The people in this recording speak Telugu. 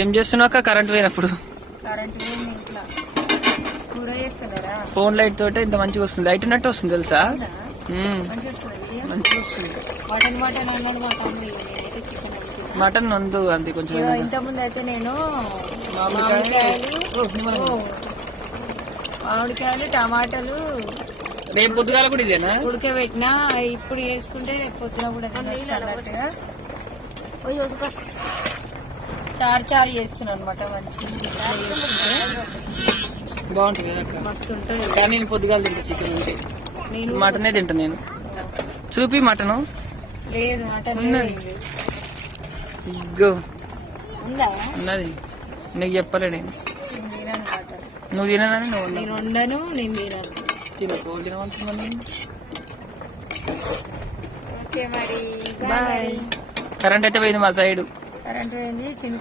ఏం చేస్తున్నావు అక్క కరెంట్ పోయినప్పుడు? కరెంట్ పోయింది ఇంట్లో. కూర చేస్తున్నారా? ఫోన్ లైట్ తోటే ఇంత మంచిగా వస్తుంది. లైట్ ఉన్నట్టు వస్తుంది తెలుసా? మంచిగా వస్తుంది. మంచిగా వస్తుంది. మటన్ మటన్ అన్నాడు మా తమ్ముడు. నేనైతే చికెన్ అనుకుంటున్నా. మటన్ నందు అంతే కొంచెం. ఇంత ముందు అయితే నేను మామిడికాయలు టమాటాలు రేపు పొద్దుగాల కూడా ఇదేనా ఉడకబెట్టినా. ఇప్పుడు వేసుకుంటే రేపు పొద్దున కూడా చల్లట్టుగా చారు చేస్తున్నాను అనమాట. మంచిగా బాగుంటుంది కదా అక్క. మస్తు ఉంటుంది. కానీ నేను పొద్దుగాల తింటా చికెన్ ఉంటే. నేను మటనే తింటా నేను. చూపి మటను. లేదు మటన్ ఇగ్గో ఉందా? ఉన్నది. నీకు చెప్పలే నేను. తినను మటన్. నువ్వు తినని నువ్వు నేను వండను. నేను తినను. తినకు తినమంటున్నాను నేను. ఓకే మరి బాయ్. కరెంట్ అయితే పోయింది మా సైడ్. కరెంట్ పోయింది.